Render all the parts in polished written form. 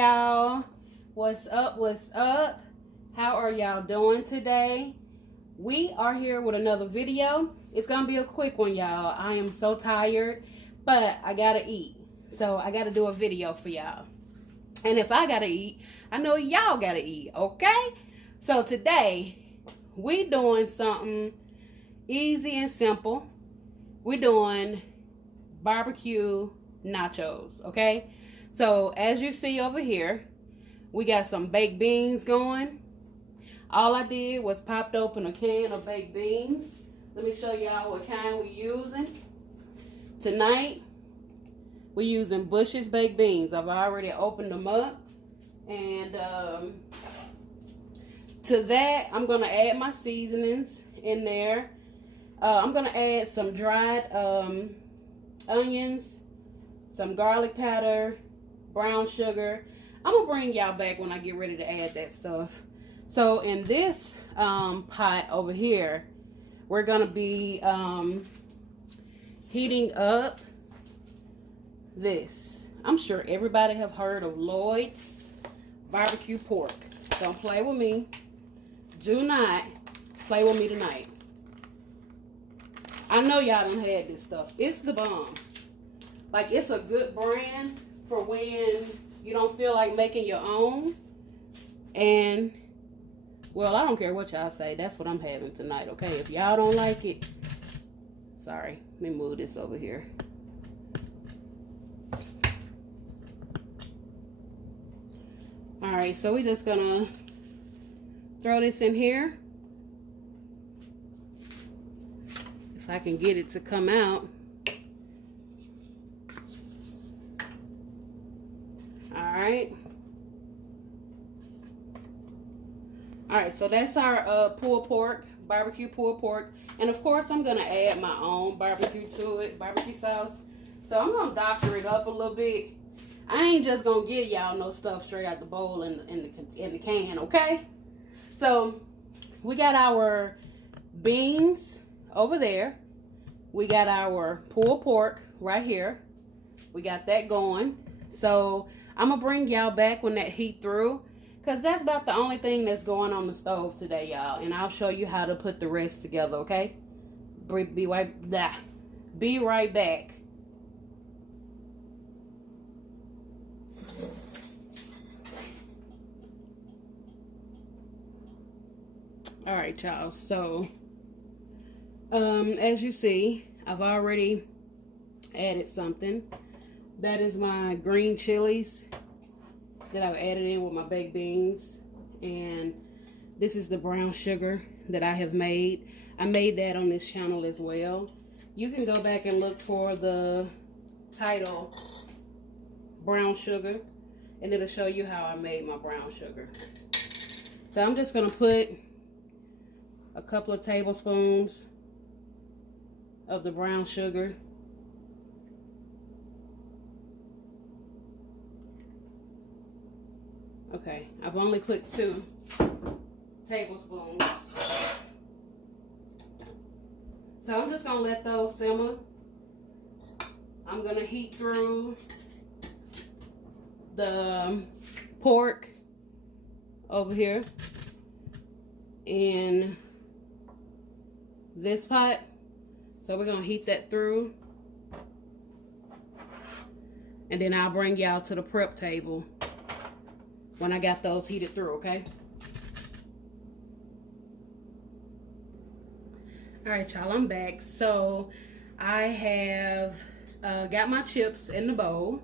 y'all. What's up? What's up? How are y'all doing today? We are here with another video. It's gonna be a quick one, y'all. I am so tired, but I gotta eat. So I gotta do a video for y'all. And if I gotta eat, I know y'all gotta eat, okay? So today, we doing something easy and simple. We're doing barbecue nachos, okay? So as you see over here, we got some baked beans going. All I did was popped open a can of baked beans. Let me show y'all what kind we're using. Tonight, we're using Bush's baked beans. I've already opened them up. And to that, I'm gonna add my seasonings in there. I'm gonna add some dried onions, some garlic powder, brown sugar. I'm gonna bring y'all back when I get ready to add that stuff. So in this pot over here, we're gonna be heating up this. I'm sure everybody have heard of Lloyd's barbecue pork. Don't play with me. Do not play with me tonight. I know y'all done had this stuff. It's the bomb. Like, it's a good brand for when you don't feel like making your own. And, well, I don't care what y'all say. That's what I'm having tonight, okay? If y'all don't like it, sorry. Let me move this over here. Alright, so we're just gonna throw this in here. If I can get it to come out. Alright. Alright, so that's our pulled pork, barbecue pulled pork. And of course, I'm gonna add my own barbecue to it, barbecue sauce. So I'm gonna doctor it up a little bit. I ain't just gonna give y'all no stuff straight out the bowl in the can, okay? So we got our beans over there. We got our pulled pork right here. We got that going. So I'm gonna bring y'all back when that heat through, because that's about the only thing that's going on the stove today, y'all. And I'll show you how to put the rest together, okay? Be right back. All right, y'all. So as you see, I've already added something. That is my green chilies that I've added in with my baked beans. And this is the brown sugar that I have made. I made that on this channel as well. You can go back and look for the title, brown sugar, and it'll show you how I made my brown sugar. So I'm just gonna put a couple of tablespoons of the brown sugar. Okay, I've only put 2 tablespoons. So I'm just gonna let those simmer. I'm gonna heat through the pork over here in this pot. So we're gonna heat that through, and then I'll bring y'all to the prep table when I got those heated through, okay? All right, y'all, I'm back. So I have got my chips in the bowl,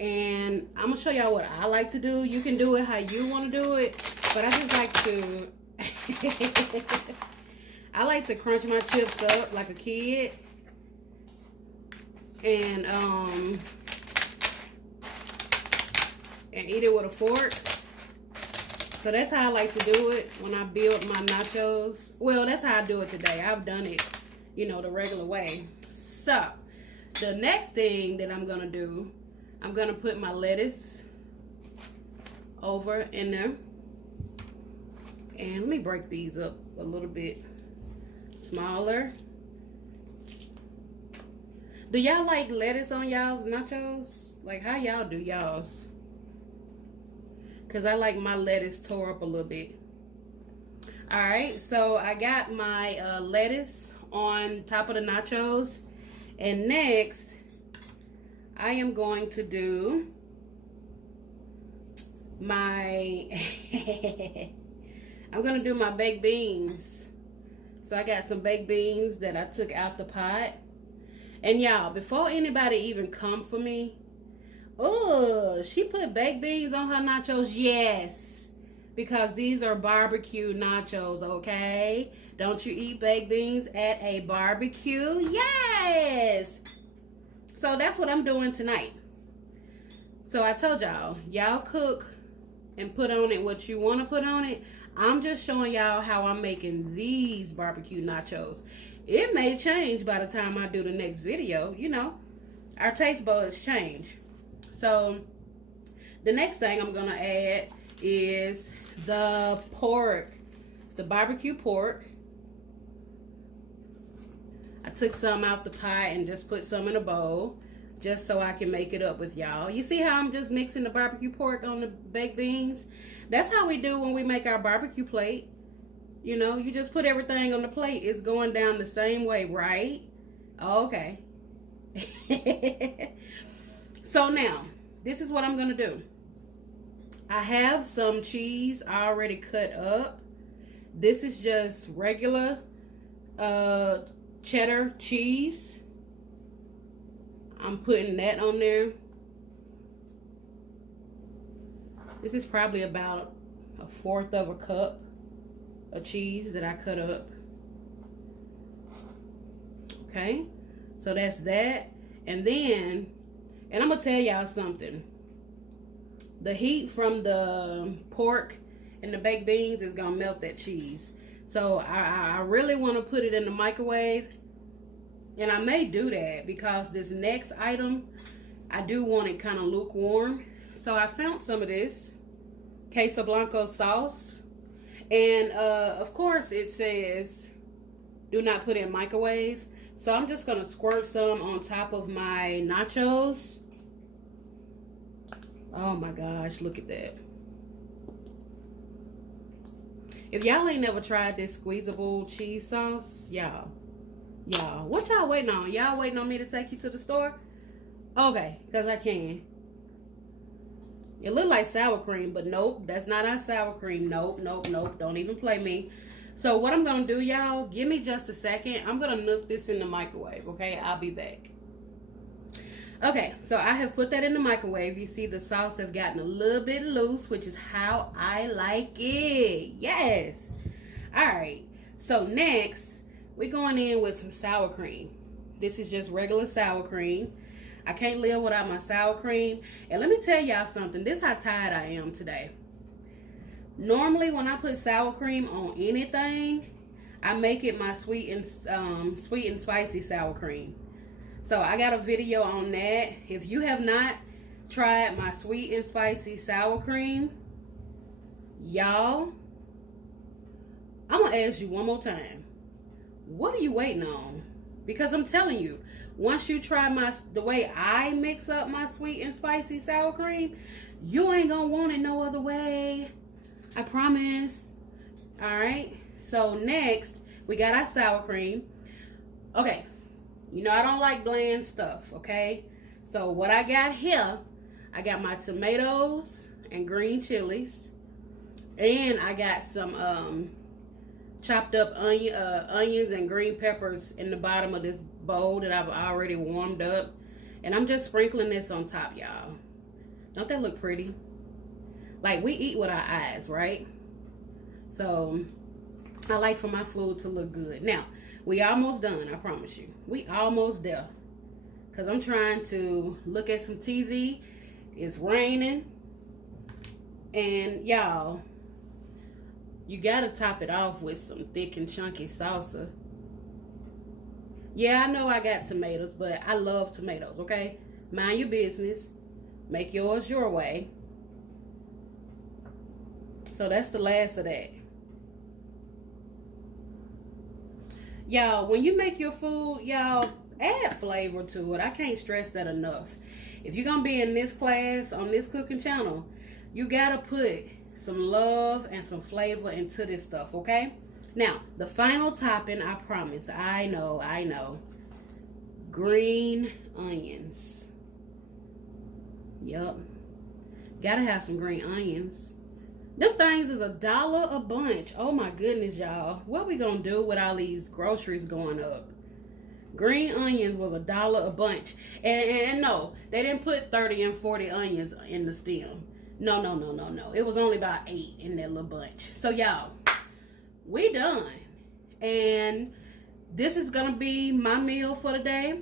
and I'm gonna show y'all what I like to do. You can do it how you want to do it, but I just like to I like to crunch my chips up like a kid, and eat it with a fork. So that's how I like to do it when I build my nachos. Well, that's how I do it today. I've done it, you know, the regular way. So the next thing that I'm gonna do, I'm gonna put my lettuce over in there. And let me break these up a little bit smaller. Do y'all like lettuce on y'all's nachos? Like, how y'all do y'all's? because I like my lettuce tore up a little bit. All right, so I got my lettuce on top of the nachos. And next, I am going to do my, I'm going to do my baked beans. So I got some baked beans that I took out the pot. And y'all, before anybody even come for me, oh, she put baked beans on her nachos. Yes, because these are barbecue nachos, okay? Don't you eat baked beans at a barbecue? Yes. So that's what I'm doing tonight. So I told y'all cook and put on it what you want to put on it. I'm just showing y'all how I'm making these barbecue nachos. It may change by the time I do the next video. You know, our taste buds change. So the next thing I'm gonna add is the pork, the barbecue pork. I took some out the pot and just put some in a bowl just so I can make it up with y'all. You see how I'm just mixing the barbecue pork on the baked beans? That's how we do when we make our barbecue plate. You know, you just put everything on the plate. It's going down the same way, right? Okay. So now, this is what I'm going to do. I have some cheese already cut up. This is just regular cheddar cheese. I'm putting that on there. This is probably about 1/4 of a cup of cheese that I cut up. Okay, so that's that. And then, and I'm gonna tell y'all something. The heat from the pork and the baked beans is gonna melt that cheese. So I really want to put it in the microwave, and I may do that because this next item I do want it kind of lukewarm. So I found some of this queso blanco sauce, and of course it says do not put in microwave. So I'm just gonna squirt some on top of my nachos. Oh my gosh, look at that. If y'all ain't never tried this squeezable cheese sauce, y'all, what y'all waiting on? Y'all waiting on me to take you to the store? Okay, because I can. It look like sour cream, but nope, that's not our sour cream. Nope, nope, nope, don't even play me. So what I'm going to do, y'all, give me just a second. I'm going to nook this in the microwave, okay? I'll be back. Okay, so I have put that in the microwave. You see the sauce have gotten a little bit loose, which is how I like it. Yes. All right, so next, we're going in with some sour cream. This is just regular sour cream. I can't live without my sour cream. And let me tell y'all something. This is how tired I am today. Normally, when I put sour cream on anything, I make it my sweet and spicy sour cream. So I got a video on that. If you have not tried my sweet and spicy sour cream, y'all, I'm gonna ask you one more time. What are you waiting on? Because I'm telling you, once you try the way I mix up my sweet and spicy sour cream, you ain't gonna want it no other way. I promise. All right. So next, we got our sour cream. Okay. You know I don't like bland stuff, okay? So what I got here, I got my tomatoes and green chilies. And I got some chopped up onions and green peppers in the bottom of this bowl that I've already warmed up. And I'm just sprinkling this on top, y'all. Don't that look pretty? Like, we eat with our eyes, right? So I like for my food to look good. Now, we almost done, I promise you. We almost there. Because I'm trying to look at some TV. It's raining. And y'all, you got to top it off with some thick and chunky salsa. Yeah, I know I got tomatoes, but I love tomatoes, okay? Mind your business. Make yours your way. So that's the last of that. Y'all, when you make your food, y'all, add flavor to it. I can't stress that enough. If you're going to be in this class on this cooking channel, You gotta put some love and some flavor into this stuff, okay? Now, the final topping, I promise. I know. Green onions. Yup. Gotta have some green onions. Them things is $1 a bunch. Oh my goodness, y'all. What we gonna do with all these groceries going up? Green onions was $1 a bunch. And no, they didn't put 30 and 40 onions in the stem. No. It was only about 8 in that little bunch. So y'all, we done. And this is gonna be my meal for the day.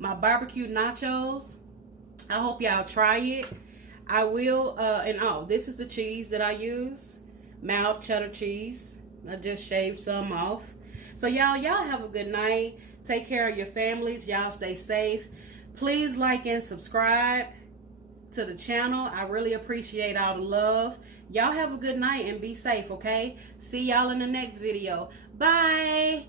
My barbecue nachos. I hope y'all try it. I will, this is the cheese that I use. Mild cheddar cheese. I just shaved some off. So y'all have a good night. Take care of your families. Y'all stay safe. Please like and subscribe to the channel. I really appreciate all the love. Y'all have a good night and be safe, okay? See y'all in the next video. Bye.